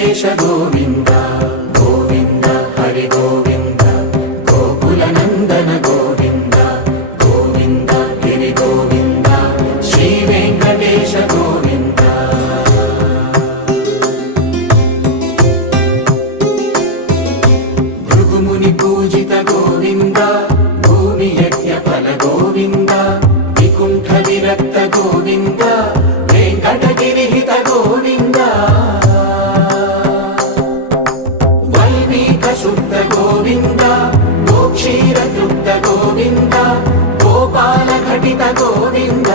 ವೆಂಕಟೇಶ ಗೋವಿಂದ ಗೋವಿಂದ ಹರಿ ಗೋವಿಂದ ಗೋಕುಲ ನಂದನ ಗೋವಿಂದ ಗೋವಿಂದ ಗಿರಿ ಗೋವಿಂದ ಶ್ರೀ ವೆಂಕಟೇಶ ಗೋವಿಂದ ಭೃಗುಮುನಿ ಪೂಜಿತ ಗೋವಿಂದ ಭೂಮಿ ಯಜ್ಞ ಫಲ ಗೋವಿಂದ ವಿಕುಂಠ ವಿರಕ್ತ ಗೋವಿಂದ ವೆಂಕಟಗಿರಿ ಹಿತ ಗೋವಿಂದ ವಲ್ಮೀಕ ಶುದ್ಧ ಗೋವಿಂದ ಗೋಕ್ಷೀರ ತೃಪ್ತ ಗೋವಿಂದ ಗೋಪಾಲ ಘಟಿತ ಗೋವಿಂದ